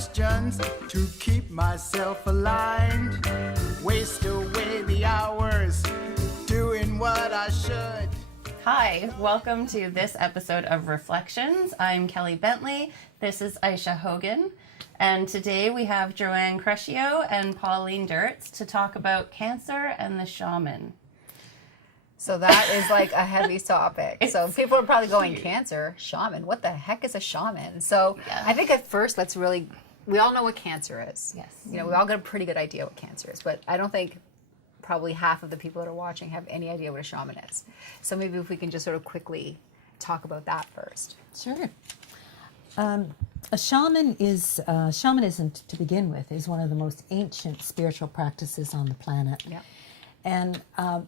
questions to keep myself aligned. Waste away the hours doing what I should. Hi, welcome to this episode of Reflections. I'm Kelly Bentley. This is Aisha Hogan. And today we have Joanne Crescio and Pauline Dirtz to talk about cancer and the shaman. So that is like a heavy topic. So people are probably going, cancer, shaman, what the heck is a shaman? So I think at first we all know what cancer is. Yes. You know, we all got a pretty good idea what cancer is, but I don't think probably half of the people that are watching have any idea what a shaman is. So maybe if we can just sort of quickly talk about that first. Sure. A shaman is, shamanism to begin with is one of the most ancient spiritual practices on the planet. Yep. And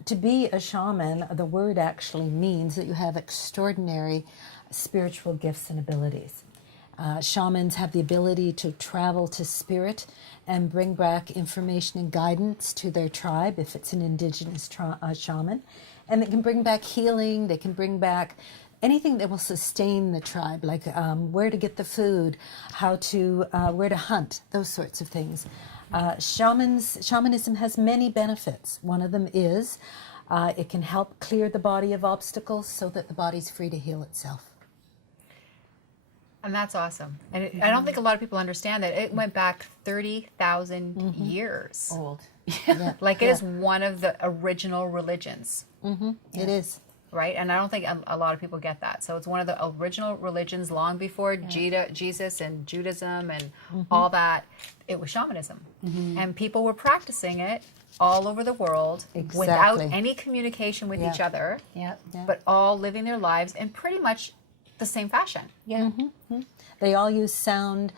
to be a shaman, the word actually means that you have extraordinary spiritual gifts and abilities. Shamans have the ability to travel to spirit and bring back information and guidance to their tribe if it's an indigenous shaman. And they can bring back healing, they can bring back anything that will sustain the tribe, like where to get the food, where to hunt, those sorts of things. Shamanism has many benefits. One of them is it can help clear the body of obstacles so that the body's free to heal itself. And that's awesome. And I don't think a lot of people understand that it went back 30,000 years. Old. Like it is one of the original religions. It is. Right? And I don't think a lot of people get that. So it's one of the original religions long before Jesus and Judaism and all that. It was shamanism. And people were practicing it all over the world without any communication with each other, but all living their lives in pretty much the same fashion. They all use sound,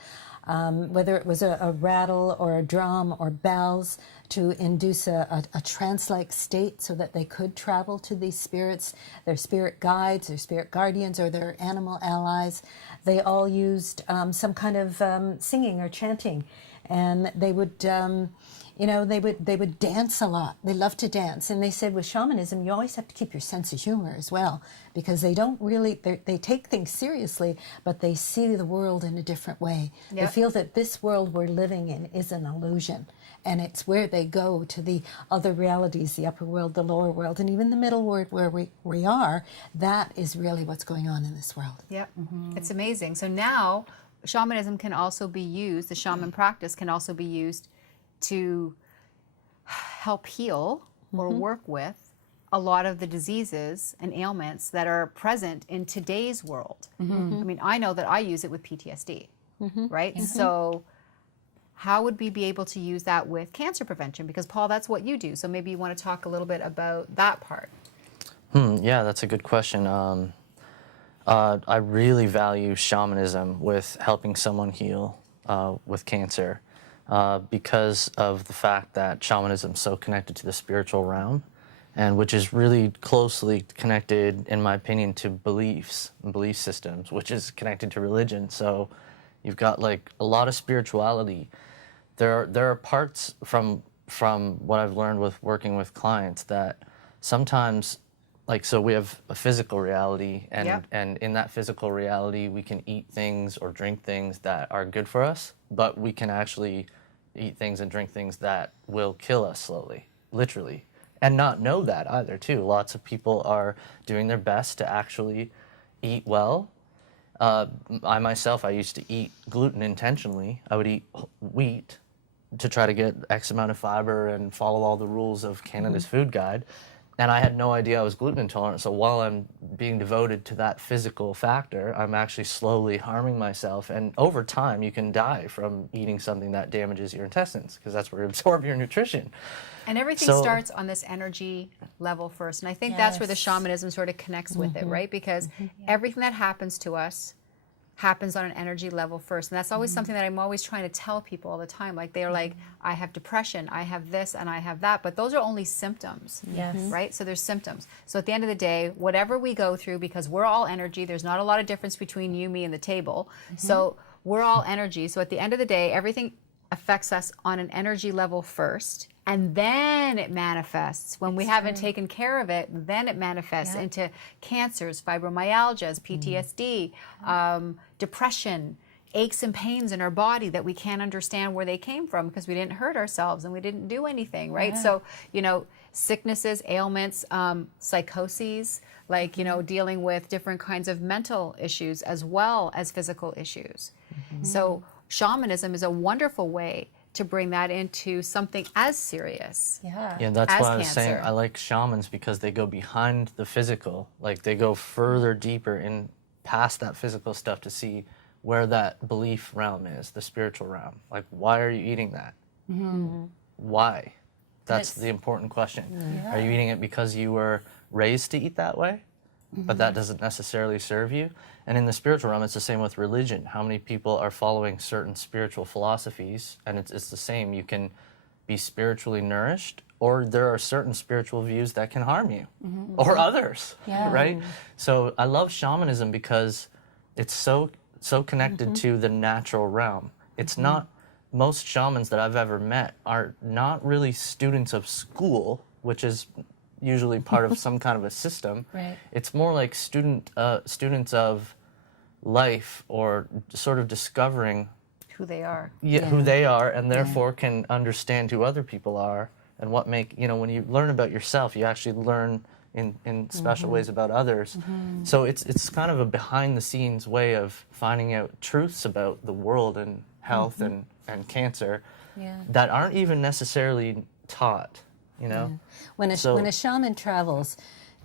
whether it was a rattle or a drum or bells, to induce a trance-like state so that they could travel to these spirits, their spirit guides, their spirit guardians, or their animal allies. They all used some kind of singing or chanting, and they would they would dance a lot. They loved to dance. And they said with shamanism, you always have to keep your sense of humor as well, because they don't really, they take things seriously, but they see the world in a different way. They feel that this world we're living in is an illusion. And it's where they go to the other realities, the upper world, the lower world, and even the middle world where we are. That is really what's going on in this world. Yep. It's amazing. So now shamanism can also be used, the shaman practice can also be used to help heal or work with a lot of the diseases and ailments that are present in today's world. I mean, I know that I use it with PTSD, right? So how would we be able to use that with cancer prevention? Because Paul, that's what you do. So maybe you want to talk a little bit about that part. Yeah, that's a good question. I really value shamanism with helping someone heal with cancer. Because of the fact that shamanism is so connected to the spiritual realm, and which is really closely connected, in my opinion, to beliefs and belief systems, which is connected to religion. So you've got like a lot of spirituality. There are parts from what I've learned with working with clients that sometimes, like, so we have a physical reality, and in that physical reality we can eat things or drink things that are good for us, but we can actually eat things and drink things that will kill us slowly, literally, and not know that either too. Lots of people are doing their best to actually eat well. I myself, I used to eat gluten intentionally. I would eat wheat to try to get X amount of fiber and follow all the rules of Canada's food guide. And I had no idea I was gluten intolerant. So while I'm being devoted to that physical factor, I'm actually slowly harming myself. And over time, you can die from eating something that damages your intestines, because that's where you absorb your nutrition. And everything starts on this energy level first. And I think that's where the shamanism sort of connects with it, right? Because everything that happens to us happens on an energy level first. And that's always something that I'm always trying to tell people all the time. Like, they're like, I have depression, I have this, and I have that. But those are only symptoms, right? So there's symptoms. So at the end of the day, whatever we go through, because we're all energy, there's not a lot of difference between you, me, and the table. So we're all energy. So at the end of the day, everything affects us on an energy level first, and then it manifests. When we haven't taken care of it, then it manifests into cancers, fibromyalgias, PTSD, depression, aches and pains in our body that we can't understand where they came from because we didn't hurt ourselves and we didn't do anything, right? So, you know, sicknesses, ailments, psychoses, like, you know, dealing with different kinds of mental issues as well as physical issues. So shamanism is a wonderful way to bring that into something as serious. Yeah, that's as why I was saying cancer. I like shamans, because they go behind the physical. Like, they go further deeper in past that physical stuff to see where that belief realm is, the spiritual realm. Like, why are you eating that? Why? That's the important question. Are you eating it because you were raised to eat that way? But that doesn't necessarily serve you. And in the spiritual realm, it's the same with religion. How many people are following certain spiritual philosophies? And it's the same. You can be spiritually nourished, or there are certain spiritual views that can harm you, or others, right? So I love shamanism because it's so connected to the natural realm. It's not, most shamans that I've ever met are not really students of school, which is usually part of some kind of a system. Right. It's more like students of life, or sort of discovering Who they are. who they are, and therefore can understand who other people are, and what make, you know, when you learn about yourself, you actually learn in special ways about others. So it's kind of a behind the scenes way of finding out truths about the world and health and cancer that aren't even necessarily taught, you know? When a shaman travels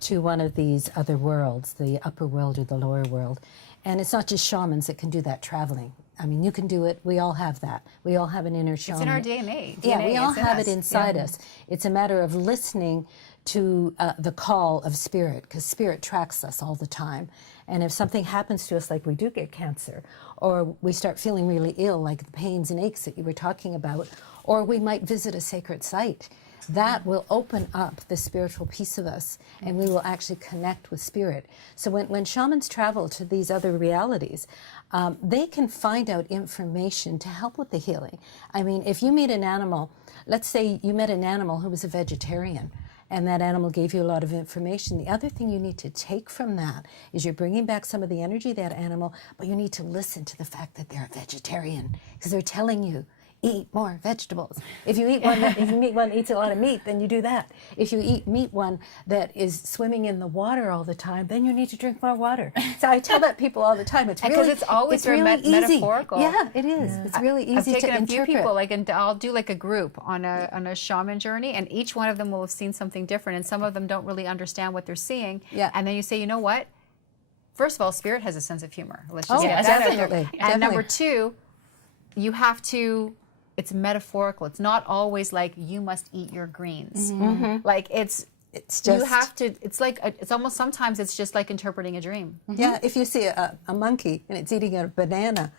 to one of these other worlds, the upper world or the lower world, and it's not just shamans that can do that traveling. I mean, you can do it. We all have that. We all have an inner shaman. It's in our DNA. Yeah, we all it's in have us. it inside us. It's a matter of listening to the call of spirit, because spirit tracks us all the time. And if something happens to us, like we do get cancer, or we start feeling really ill, like the pains and aches that you were talking about, or we might visit a sacred site, that will open up the spiritual piece of us, and we will actually connect with spirit. So when shamans travel to these other realities, they can find out information to help with the healing. I mean, if you meet an animal, let's say you met an animal who was a vegetarian, and that animal gave you a lot of information. The other thing you need to take from that is you're bringing back some of the energy of that animal, but you need to listen to the fact that they're a vegetarian, because they're telling you, eat more vegetables. If you meet one that eats a lot of meat, then you do that. If you meet one that is swimming in the water all the time, then you need to drink more water. So I tell that people all the time. It's Because really, it's always really very easy. metaphorical. Yeah, it is. It's really easy I've taken to a few interpret. people, like, and I'll do like a group on a shaman journey, and each one of them will have seen something different, and some of them don't really understand what they're seeing. Yeah. And then you say, you know what? First of all, spirit has a sense of humor. Let's just Oh, get that out there. definitely, And number definitely. two, you have to. It's metaphorical. It's not always like you must eat your greens. Like it's It's you just, have to. It's like it's almost sometimes it's just like interpreting a dream. yeah, if you see a monkey and it's eating a banana,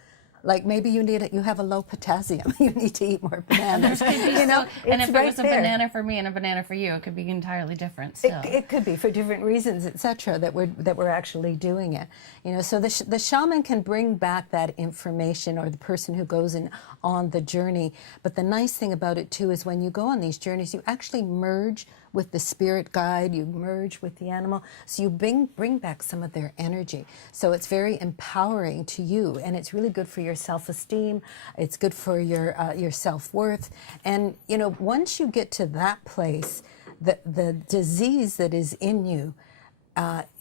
like maybe you have a low potassium. You need to eat more bananas. You know, And it's if right it was a there. banana for me and a banana for you, it could be entirely different still. It could be for different reasons, etc. That we're actually doing it. You know, so the shaman can bring back that information, or the person who goes in on the journey. But the nice thing about it too is when you go on these journeys, you actually merge with the spirit guide, you merge with the animal, so you bring back some of their energy. So it's very empowering to you, and it's really good for your self-esteem. It's good for your self-worth. And you know, once you get to that place, the disease that is in you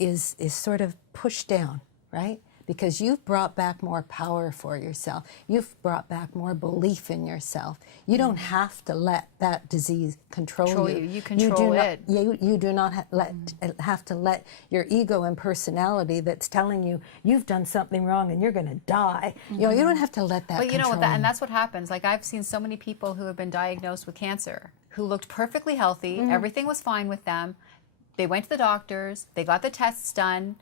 is sort of pushed down, right? Because you've brought back more power for yourself. You've brought back more belief in yourself. You don't have to let that disease control you. You control it. You do not have to let your ego and personality that's telling you you've done something wrong and you're going to die. You know, you don't have to let that But you know control what? you. And that's what happens. Like I've seen so many people who have been diagnosed with cancer who looked perfectly healthy. Everything was fine with them. They went to the doctors. They got the tests done.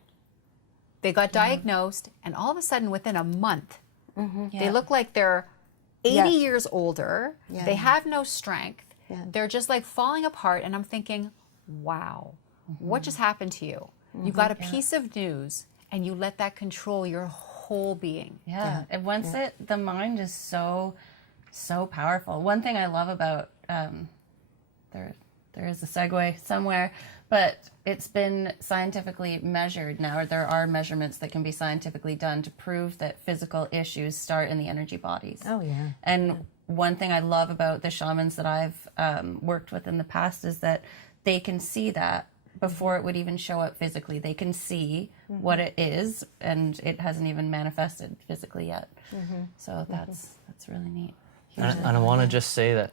They got diagnosed, and all of a sudden, within a month, they look like they're 80 years older. Yeah. They have no strength. Yeah. They're just like falling apart. And I'm thinking, wow, what just happened to you? You got a piece of news, and you let that control your whole being. Yeah. And once the mind is so powerful. One thing I love about there's there is a segue somewhere, but it's been scientifically measured now, or there are measurements that can be scientifically done to prove that physical issues start in the energy bodies. Oh, yeah. And one thing I love about the shamans that I've worked with in the past is that they can see that before it would even show up physically. They can see what it is, and it hasn't even manifested physically yet. So that's really neat. And I want to just say that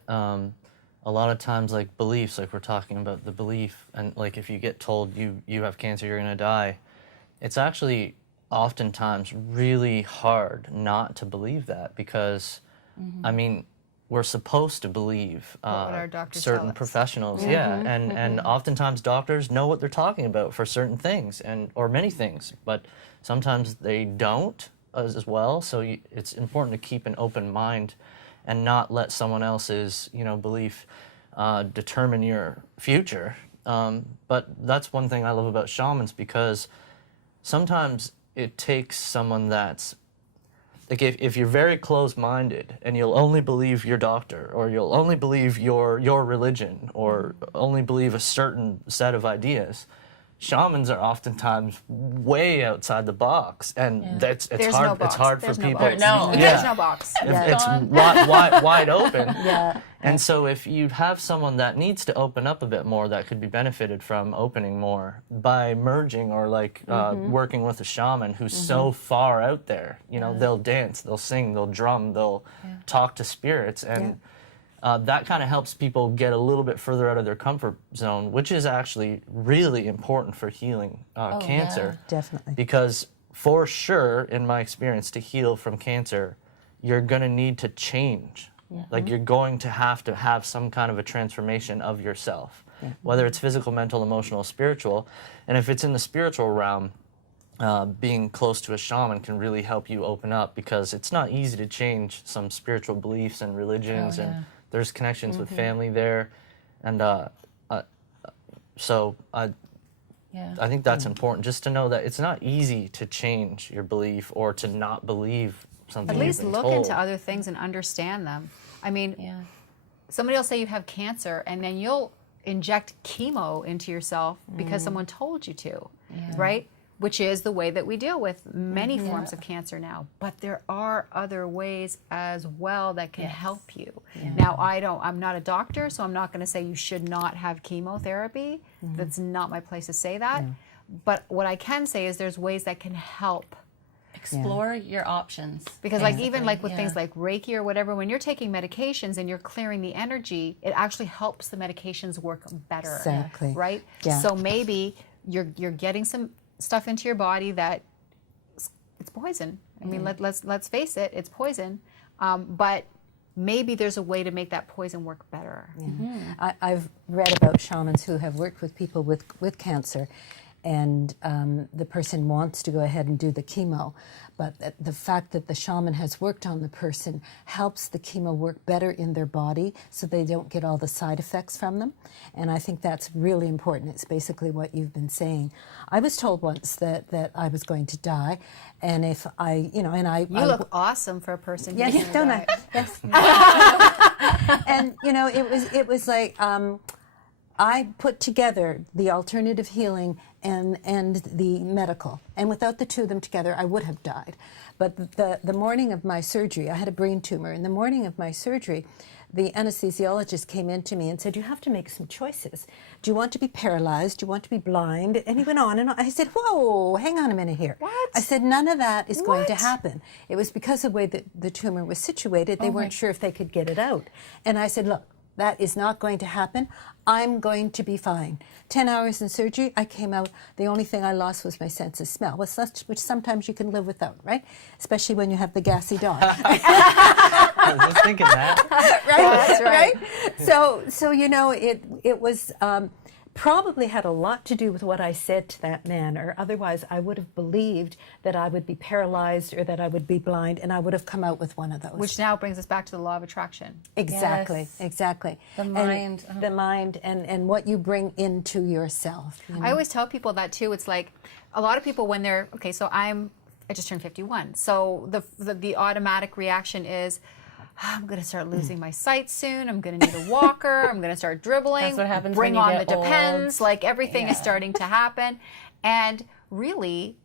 a lot of times, like beliefs, like we're talking about the belief, and like if you get told you have cancer, you're going to die, it's actually oftentimes really hard not to believe that, because, I mean, we're supposed to believe our doctors certain tell us. professionals, and oftentimes doctors know what they're talking about for certain things, or many things, but sometimes they don't as well. So it's important to keep an open mind and not let someone else's belief determine your future. But that's one thing I love about shamans, because sometimes it takes someone that's like, if you're very close-minded and you'll only believe your doctor, or you'll only believe your religion, or only believe a certain set of ideas, shamans are oftentimes way outside the box, and it's There's hard. no box. It's hard There's for no people. box. No. There's no box. It's wide open. Yeah. And so if you have someone that needs to open up a bit more, that could be benefited from opening more by merging, or like working with a shaman who's so far out there. They'll dance, they'll sing, they'll drum, they'll talk to spirits, and that kind of helps people get a little bit further out of their comfort zone, which is actually really important for healing cancer. Definitely. Because for sure, in my experience, to heal from cancer, you're going to need to change. Like, you're going to have some kind of a transformation of yourself, whether it's physical, mental, emotional, spiritual. And if it's in the spiritual realm, being close to a shaman can really help you open up, because it's not easy to change some spiritual beliefs and religions, and there's connections with family there. And so I think that's important, just to know that it's not easy to change your belief or to not believe something. At least you've been look told. into other things and understand them. I mean, somebody will say you have cancer, and then you'll inject chemo into yourself because someone told you to, right? Which is the way that we deal with many forms of cancer now. But there are other ways as well that can help you. Now, I'm not a doctor, so I'm not going to say you should not have chemotherapy. That's not my place to say that. But what I can say is there's ways that can help. Explore your options. Because even with things like Reiki or whatever, when you're taking medications and you're clearing the energy, it actually helps the medications work better. Exactly. Right? Yeah. So maybe you're getting some stuff into your body that it's poison. I mean, let's face it, it's poison. But maybe there's a way to make that poison work better. I've read about shamans who have worked with people with cancer, and the person wants to go ahead and do the chemo, but the fact that the shaman has worked on the person helps the chemo work better in their body, so they don't get all the side effects from them. And I think that's really important. It's basically what you've been saying. I was told once that I was going to die, and if I, You look awesome for a person who's yes, gonna don't die. I? Yes. And it was like I put together the alternative healing and the medical, and without the two of them together, I would have died. But the morning of my surgery, I had a brain tumor. In the morning of my surgery, the anesthesiologist came in to me and said, "You have to make some choices. Do you want to be paralyzed? Do you want to be blind?" And he went on and on. I said, "Whoa, hang on a minute here." What? I said, "None of that is going to What? happen." It was because of the way that the tumor was situated. They weren't sure if they could get it out. And I said, "Look, that is not going to happen. I'm going to be fine." 10 hours in surgery, I came out. The only thing I lost was my sense of smell, which sometimes you can live without, right? Especially when you have the gassy dog. I was just thinking that. Right? That's right. So it was probably had a lot to do with what I said to that man, or otherwise I would have believed that I would be paralyzed or that I would be blind, and I would have come out with one of those. Which now brings us back to the law of attraction. Exactly, Yes. exactly. The mind. The mind and what you bring into yourself. I always tell people that too. It's like a lot of people when they're, okay, so I just turned 51. So the automatic reaction is, I'm going to start losing my sight soon. I'm going to need a walker. I'm going to start dribbling. That's what happens Bring when you on get the old. Depends. Like everything is starting to happen. And really,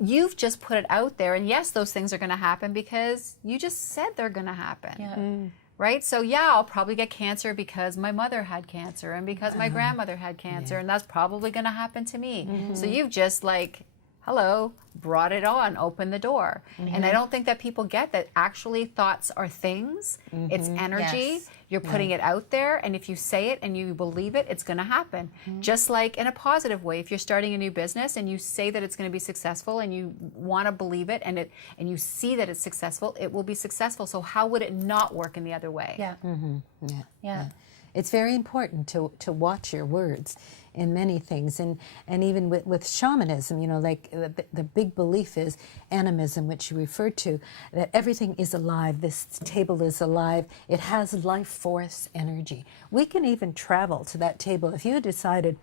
you've just put it out there. And yes, those things are going to happen because you just said they're going to happen. Yeah. Right? So yeah, I'll probably get cancer because my mother had cancer and because my grandmother had cancer, and that's probably going to happen to me. So you've just like, hello, brought it on, opened the door. And I don't think that people get that actually thoughts are things. It's energy. Yes. You're putting it out there, and if you say it and you believe it, it's going to happen. Just like in a positive way, if you're starting a new business and you say that it's going to be successful and you want to believe it and you see that it's successful, it will be successful. So how would it not work in the other way? Yeah. Yeah. It's very important to watch your words in many things, and even with shamanism, you know, like the big belief is animism, which you referred to, that everything is alive. This table is alive. It has life force energy. We can even travel to that table. If you decided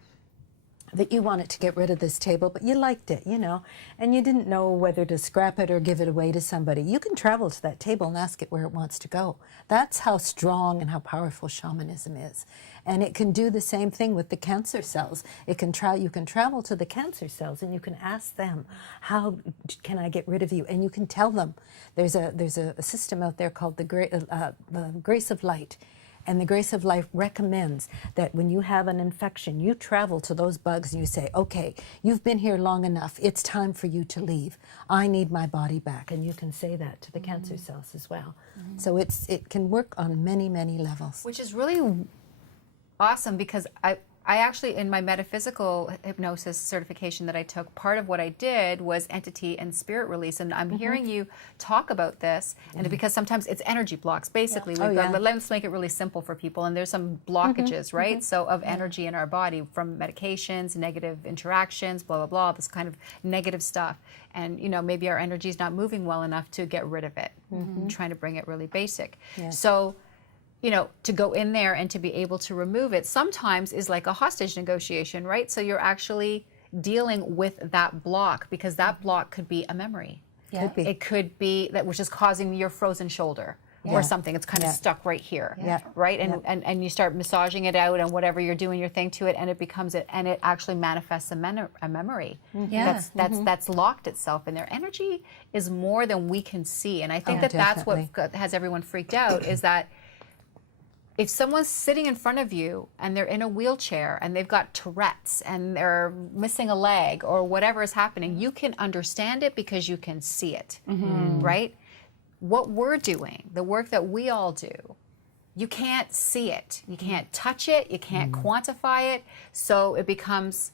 that you wanted to get rid of this table, but you liked it, you know, and you didn't know whether to scrap it or give it away to somebody, you can travel to that table and ask it where it wants to go. That's how strong and how powerful shamanism is. And it can do the same thing with the cancer cells. You can travel to the cancer cells and you can ask them, how can I get rid of you? And you can tell them. There's a system out there called the Grace of Light. And the Grace of Life recommends that when you have an infection, you travel to those bugs and you say, okay, you've been here long enough. It's time for you to leave. I need my body back. And you can say that to the cancer cells as well. So it can work on many, many levels. Which is really awesome, because I actually, in my metaphysical hypnosis certification that I took, part of what I did was entity and spirit release. And I'm hearing you talk about this, and because sometimes it's energy blocks, basically. Let's make it really simple for people. And there's some blockages, right? So of energy in our body from medications, negative interactions, blah, blah, blah, this kind of negative stuff. And, you know, maybe our energy is not moving well enough to get rid of it. Trying to bring it really basic. So, you know, to go in there and to be able to remove it sometimes is like a hostage negotiation, right? So you're actually dealing with that block, because that block could be a memory. Yeah. It could be that which is causing your frozen shoulder or something. It's kind of stuck right here, right? And you start massaging it out and whatever, you're doing your thing to it, and it becomes it, and it actually manifests a memory that's locked itself in there. Energy is more than we can see, and I think that's what has everyone freaked out, is that if someone's sitting in front of you and they're in a wheelchair and they've got Tourette's and they're missing a leg or whatever is happening, you can understand it because you can see it, right? What we're doing, the work that we all do, you can't see it. You can't touch it. You can't quantify it. So it becomes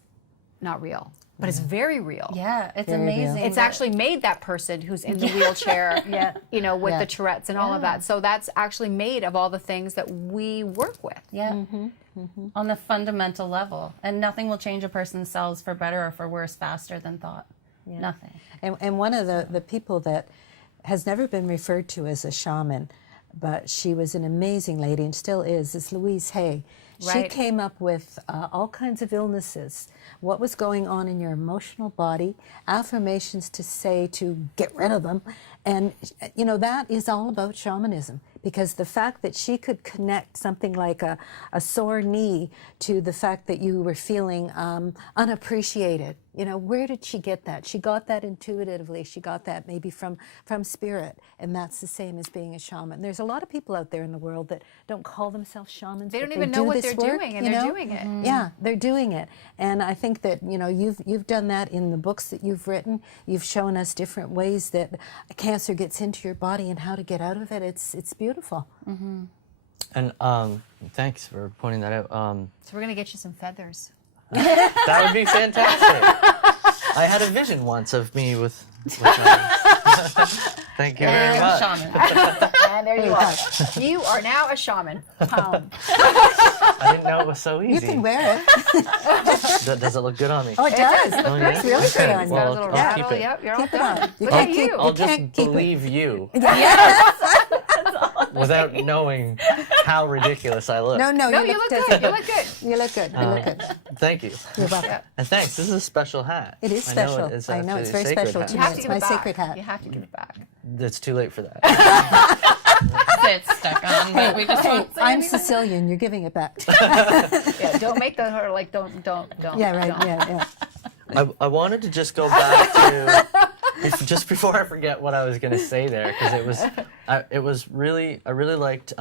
not real. But it's very real. Yeah, it's Very amazing. real. It's actually made that person who's in the wheelchair, you know, with the Tourette's and all of that. So that's actually made of all the things that we work with. Yeah. On the fundamental level. And nothing will change a person's cells for better or for worse faster than thought. Nothing. And one of the people that has never been referred to as a shaman, but she was an amazing lady and still is Louise Hay. She Right. came up with all kinds of illnesses, what was going on in your emotional body, affirmations to say to get rid of them. And, you know, that is all about shamanism, because the fact that she could connect something like a sore knee to the fact that you were feeling unappreciated. You know, where did she get that? She got that intuitively. She got that maybe from spirit, and that's the same as being a shaman. There's a lot of people out there in the world that don't call themselves shamans. They but don't even know what this they're work, doing, and you they're know? doing it. Yeah, they're doing it. And I think that, you know, you've done that in the books that you've written. You've shown us different ways that cancer gets into your body and how to get out of it. It's beautiful. And thanks for pointing that out. So we're going to get you some feathers. That would be fantastic. I had a vision once of me with Thank you very much. Shaman. And there you are. You are now a shaman. I didn't know it was so easy. You can wear it. Does it look good on me? Oh, it does. Oh, yeah? It's really good on It's you. got a Well, little I'll rattle. keep it. Yep, you're all Keep it done. on. You Look can't at keep- you. I'll can't just keep it. believe you without knowing how ridiculous I look. No, No, you look good. You look good. You look good. You look good. Thank you. You're welcome. And thanks. This is a special hat. It is special. I know, it's very actually a sacred special hat. to You me. have to It's give my it back. sacred hat. You have to give it back. It's too late for that. it's stuck on, but we just won't say I'm anything. Sicilian. You're giving it back. Yeah, don't make the her like don't. Yeah, right. don't. Yeah, yeah. I wanted to just go back to just before I forget what I was going to say there, because it was really, I really liked.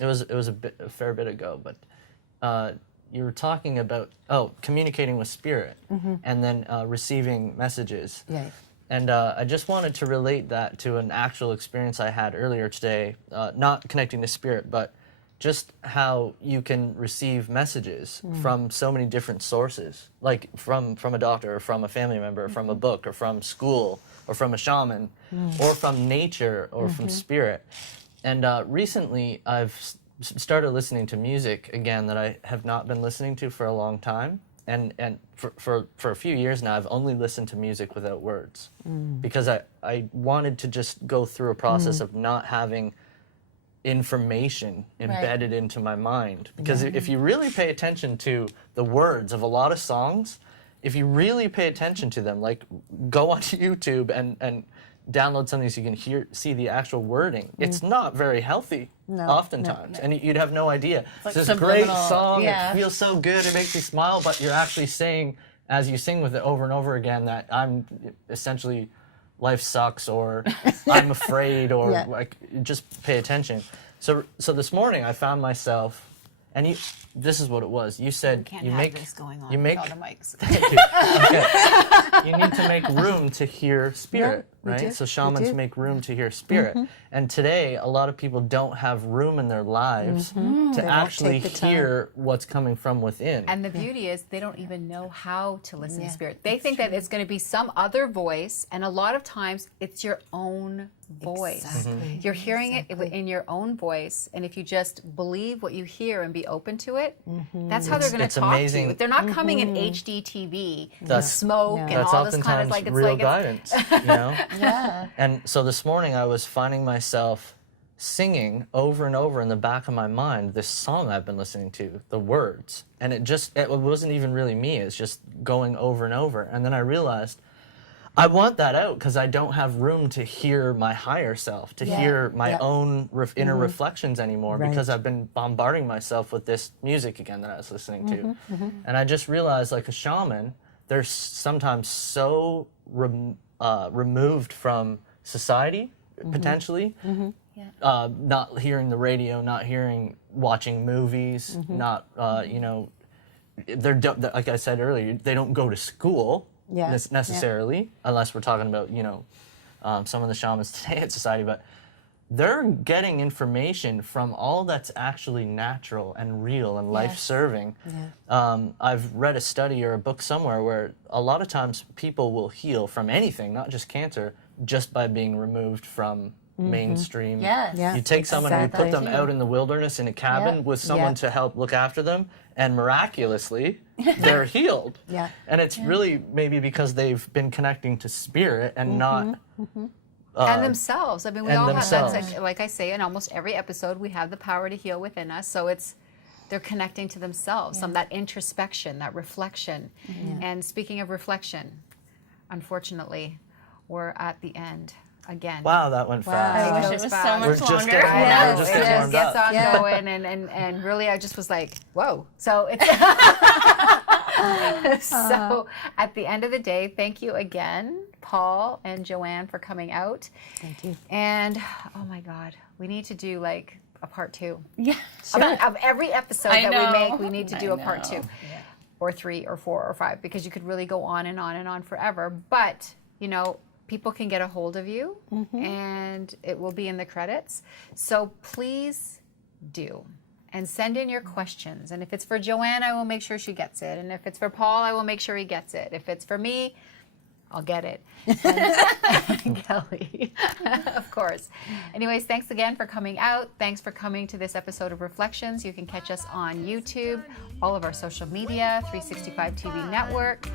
It was a fair bit ago, but you were talking about communicating with spirit, and then receiving messages. Yeah. And I just wanted to relate that to an actual experience I had earlier today, not connecting to spirit, but just how you can receive messages from so many different sources, like from a doctor, or from a family member, or from a book, or from school, or from a shaman, or from nature, or from spirit. And recently I've started listening to music again that I have not been listening to for a long time. And for a few years now, I've only listened to music without words, because I wanted to just go through a process of not having information embedded into my mind. Because if you really pay attention to the words of a lot of songs, if you really pay attention to them, like go onto YouTube and download something so you can see the actual wording, it's not very healthy oftentimes. And you'd have no idea. Like it's this great subliminal, song, yeah. it feels so good, it makes you smile, but you're actually saying, as you sing with it over and over again, that I'm essentially, life sucks, or I'm afraid, or like, just pay attention. So this morning I found myself, and this is what it was. You said Can't you have make this going on you make with all the mics. Thank you. Okay. You need to make room to hear spirit, we right? do. So We shamans do. make room to hear spirit. And today, a lot of people don't have room in their lives to won't actually take the time. hear what's coming from within. And the beauty is they don't even know how to listen to spirit. They think that it's going to be some other voice, and a lot of times it's your own voice. Exactly. You're hearing it in your own voice, and if you just believe what you hear and be open to it, that's how they're going It's to talk to amazing. you. They're not coming in HD TV, That's- smoke, and That's all this kind oftentimes of like it's real like guidance, you know? Yeah. And so this morning I was finding myself singing over and over in the back of my mind this song I've been listening to, the words. And it wasn't even really me, it's just going over and over. And then I realized I want that out because I don't have room to hear my higher self, to hear my own inner reflections anymore, Right. because I've been bombarding myself with this music again that I was listening to. And I just realized, like a shaman, they're sometimes so removed from society, potentially. Not hearing the radio, not watching movies, not, like I said earlier, they don't go to school necessarily, unless we're talking about, some of the shamans today in society, but they're getting information from all that's actually natural and real and life-serving. I've read a study or a book somewhere where a lot of times people will heal from anything, not just cancer, just by being removed from mainstream. Yes. Yeah. You take someone and you put them Exactly. out in the wilderness in a cabin with someone to help look after them, and miraculously, they're healed. Yeah. And it's really maybe because they've been connecting to spirit and not... and themselves. I mean, we and all themselves. have that. Like I say in almost every episode, we have the power to heal within us. So they're connecting to themselves. That introspection, that reflection. And speaking of reflection, unfortunately, we're at the end again. Wow, that went fast. I wish Goes it was so fast. much We're just longer. getting warmed- Yes, we're just it getting just warmed gets up. on going, and really, I just was like, whoa. So it's so at the end of the day, thank you again, Paul and Joanne, for coming out. Thank you. And oh my God, we need to do like a part 2 Yeah. of every episode I that know. we make. We need to do I a part 2, know. or 3, or 4, or 5, because you could really go on and on and on forever. But people can get a hold of you, and it will be in the credits. So please do. And send in your questions. And if it's for Joanne, I will make sure she gets it. And if it's for Paul, I will make sure he gets it. If it's for me, I'll get it. And Kelly, of course. Anyways, thanks again for coming out. Thanks for coming to this episode of Reflections. You can catch us on YouTube, all of our social media, 365 TV Network,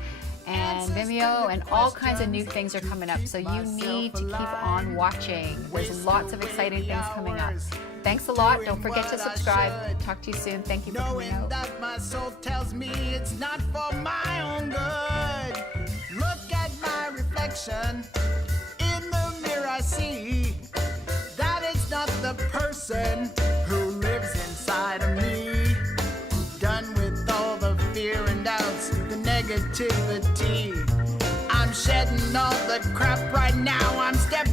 and Vimeo, and all kinds of new things are coming up. So you need to keep on watching. There's lots of exciting things coming up. Thanks a lot. Don't forget to subscribe. Talk to you soon. Thank you for coming Knowing out. that my soul tells me it's not for my own good. Look at my reflection in the mirror. I see that it's not the person person who lives inside of me. Done with all the fear and doubts, the negativity. I'm shedding all the crap right now. I'm stepping